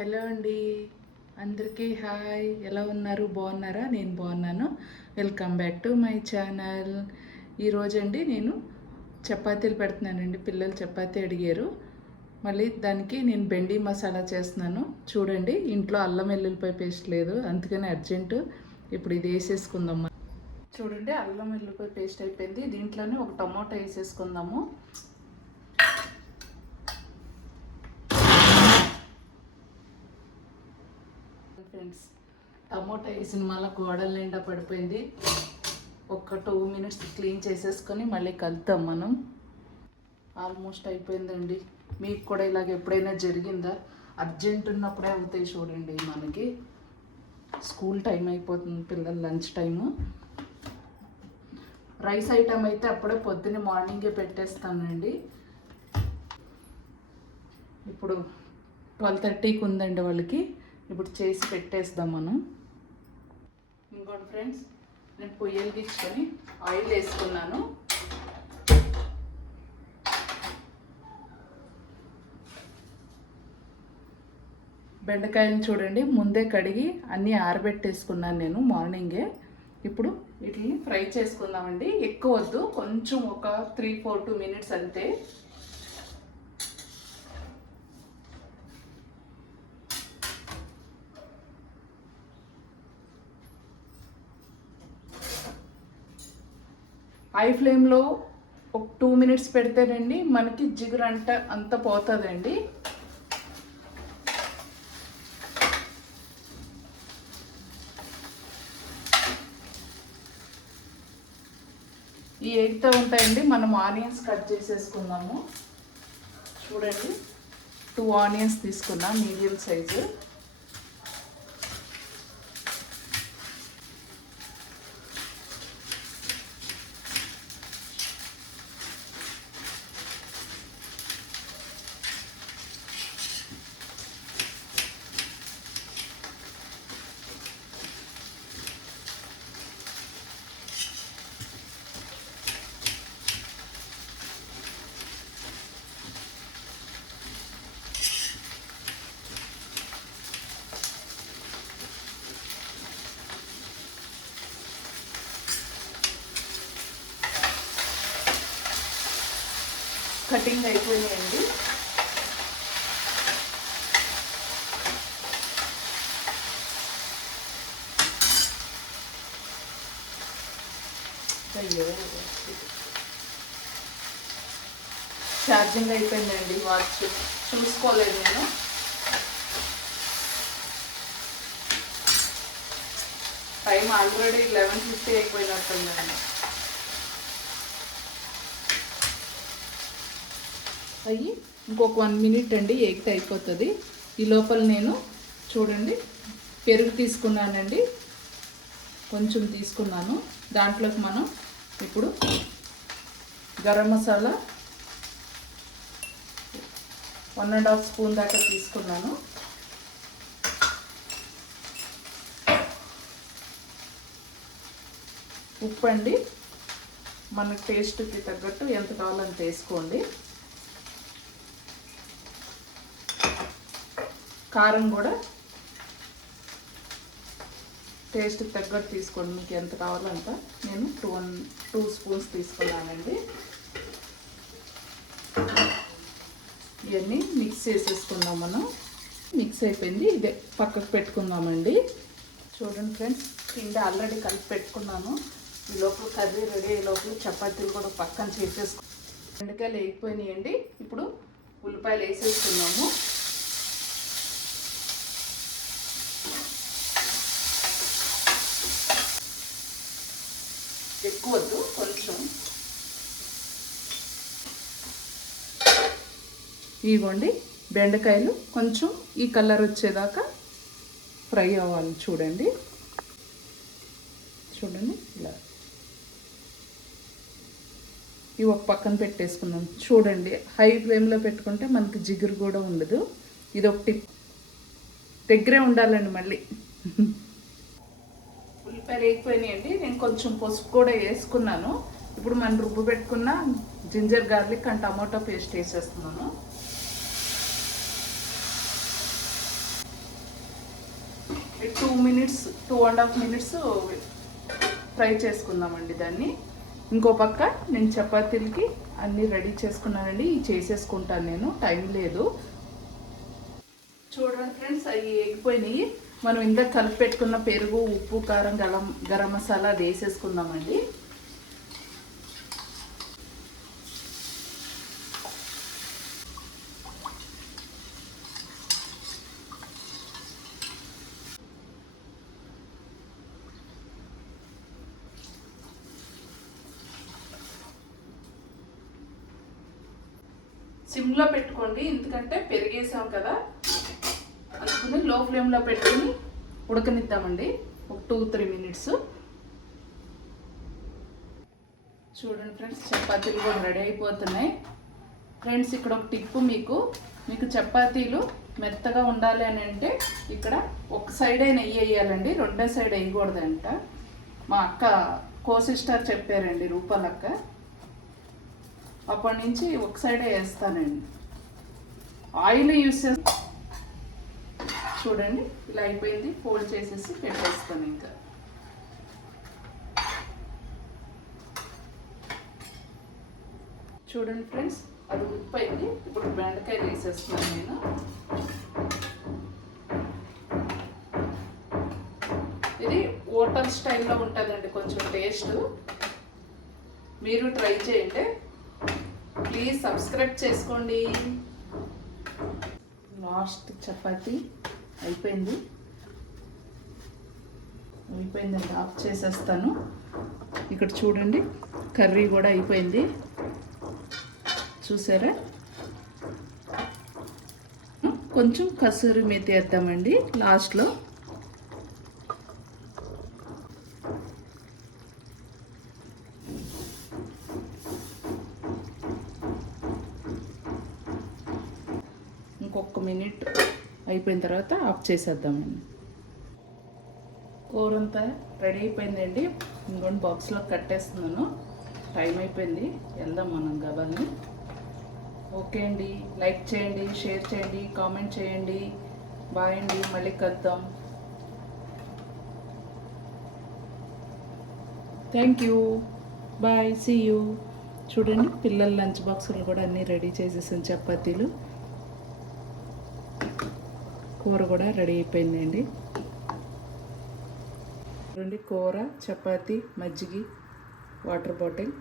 Hello అండి, అందరికీ hi. ఎలా ఉన్నారు? బాగున్నారా? నేను బాగున్నాను. Welcome back to my channel. ఈరోజండి నేను చపాతీలు పెడుతున్నానండి. పిల్లలు చపాతీ అడిగారు. మళ్ళీ దానికి నేను బెండి మసాలా చేస్తున్నాను. చూడండి, ఇంట్లో అల్లం వెల్లుల్లిపాయ పేస్ట్ లేదు, అందుకని అర్జెంటు ఇప్పుడు ఇది వేసేసుకుందాం. చూడండి, అల్లం వెల్లుల్లిపాయ పేస్ట్ అయిపోయింది. దీంట్లోనే ఒక టమోటా వేసేసుకుందాము. ఫ్రెండ్స్, టమోటా వేసిన మళ్ళీ గోడల నిండా పడిపోయింది. ఒక 2 minutes క్లీన్ చేసేసుకొని మళ్ళీ కలుద్దాం మనం. ఆల్మోస్ట్ అయిపోయిందండి. మీకు కూడా ఇలాగ ఎప్పుడైనా జరిగిందా? అర్జెంట్ ఉన్నప్పుడే అవుతాయి చూడండి. మనకి స్కూల్ టైం అయిపోతుంది, పిల్లల లంచ్ టైము. రైస్ ఐటమ్ అయితే అప్పుడే పొద్దున్నే మార్నింగే పెట్టేస్తానండి. ఇప్పుడు 12:30కి ఉందండి వాళ్ళకి. ఇప్పుడు చేసి పెట్టేద్దాం మనం. ఇంకోటి ఫ్రెండ్స్, నేను పొయ్యలు గిచ్చుకొని ఆయిల్ వేసుకున్నాను. బెండకాయలు చూడండి, ముందే కడిగి అన్నీ ఆరబెట్టేసుకున్నాను నేను మార్నింగే. ఇప్పుడు వీటిని ఫ్రై చేసుకుందామండి. ఎక్కువ వద్దు, కొంచెం ఒక 3-4 minutes అంతే. హై ఫ్లేమ్లో ఒక 2 minutes పెడితేనండి మనకి జిగురు అంత పోతుందండి. ఈ ఎగ్తో ఉంటాయండి. మనం ఆనియన్స్ కట్ చేసేసుకుందాము. చూడండి, 2 onions తీసుకున్నా, మీడియం సైజు. కటింగ్ అయిపోయినాయండి. అయ్యో, ఛార్జింగ్ అయిపోయిందండి. వాచ్ చూసుకోలేదు నేను. Time already 11:50 అయిపోయినట్టుందండి. అయ్యి ఇంకొక 1 minute అండి, ఎగ్ అయిపోతుంది. ఈ లోపల నేను చూడండి పెరుగు తీసుకున్నానండి, కొంచెం తీసుకున్నాను. దాంట్లోకి మనం ఇప్పుడు గరం మసాలా 1.5 స్పూన్ దాకా తీసుకున్నాను. ఉప్పు అండి, మన టేస్ట్కి తగ్గట్టు ఎంత కావాలంత వేసుకోండి. కారం కూడా టేస్ట్కి తగ్గట్టు తీసుకోండి, మీకు ఎంత కావాలంత. నేను 2 స్పూన్స్ తీసుకున్నానండి. ఇవన్నీ మిక్స్ చేసేసుకుందాం మనం. మిక్స్ అయిపోయింది, ఇదే పక్కకు పెట్టుకుందామండి. చూడండి ఫ్రెండ్స్, పిండి ఆల్రెడీ కలిపి పెట్టుకున్నాను. ఈ లోపల కర్రీ రెడీ అయ్యే లోపల చపాతీలు కూడా పక్కన చేసేసుకు. బెండకాయలు వేగిపోయినాయండి. ఇప్పుడు ఉల్లిపాయలు వేసేసుకున్నాము. ఎక్కువ వద్దు, కొంచెం. ఇవ్వండి, బెండకాయలు కొంచెం ఈ కలర్ వచ్చేదాకా ఫ్రై అవ్వాలి. చూడండి చూడండి, ఇలా ఇవి ఒక పక్కన పెట్టేసుకుందాం. చూడండి, హై ఫ్లేమ్లో పెట్టుకుంటే మనకి జిగురు కూడా ఉండదు. ఇది ఒక టిప్, దగ్గరే ఉండాలండి. మళ్ళీ ఉల్లిపాయలు వేగిపోయినాయండి. నేను కొంచెం పసుపు కూడా వేసుకున్నాను. ఇప్పుడు మనం రుబ్బు పెట్టుకున్న ginger garlic and tomato paste వేసేస్తున్నాను. 2 మినిట్స్ 2.5 మినిట్స్ ఫ్రై చేసుకుందామండి దాన్ని. ఇంకో పక్క నేను చపాతీలకి అన్నీ రెడీ చేసుకున్నానండి. ఇవి చేసేసుకుంటాను, నేను టైం లేదు. చూడండి ఫ్రెండ్స్, అవి ఎగిపోయినాయి. మనం ఇంకా కలిపి పెట్టుకున్న పెరుగు, ఉప్పు, కారం, గరం మసాలా అది వేసేసుకుందామండి. సిమ్లో పెట్టుకోండి, ఎందుకంటే పెరిగేసాం కదా, అందుకని లో ఫ్లేమ్లో పెట్టుకుని ఉడకనిద్దామండి ఒక 2-3 మినిట్స్. చూడండి ఫ్రెండ్స్, చపాతీలు కూడా రెడీ అయిపోతున్నాయి. ఫ్రెండ్స్, ఇక్కడ ఒక టిప్పు మీకు చపాతీలు మెత్తగా ఉండాలి అని అంటే ఇక్కడ ఒక సైడే నెయ్యి వేయాలండి, రెండో సైడ్ వేయకూడదంట. మా అక్క సిస్టర్ చెప్పారండి, రూపాలక్క. అప్పటి నుంచి ఒక సైడే వేస్తానండి. ఆయిల్ యూస్ చేస్తా. చూడండి, ఇలా అయిపోయింది. ఫోల్డ్ చేసేసి పెట్టేస్తాను. ఇంకా చూడండి ఫ్రెండ్స్, అది ఉడిపోయింది. ఇప్పుడు బెండకాయలు వేసేస్తున్నాను నేను. ఇది హోటల్ స్టైల్లో ఉంటుందండి కొంచెం టేస్ట్. మీరు ట్రై చేయండి. ప్లీజ్ సబ్స్క్రైబ్ చేసుకోండి. లాస్ట్ చపాతీ అయిపోయిందండి. ఆఫ్ చేసేస్తాను. ఇక్కడ చూడండి, కర్రీ కూడా అయిపోయింది. చూసారా? కొంచెం కసూరి మేతి వేద్దామండి లాస్ట్లో. ఇంకొక మినిట్ అయిపోయిన తర్వాత ఆఫ్ చేసేద్దామండి. కూర అంతా రెడీ అయిపోయిందండి. ఇంకొన్ని బాక్స్లో కట్టేస్తున్నాను. టైం అయిపోయింది, వెళ్దాం మనం గబాల్ని. ఓకే అండి, లైక్ చేయండి, షేర్ చేయండి, కామెంట్ చేయండి. బాయ్ అండి, మళ్ళీ కలుద్దాం. Thank you, bye, see you. చూడండి, పిల్లల లంచ్ బాక్సులు కూడా అన్నీ రెడీ చేసేసాను. చపాతీలు, కూర కూడా రెడీ అయిపోయిందండి. చూడండి, కూర, చపాతీ, మజ్జిగ, వాటర్ బాటిల్.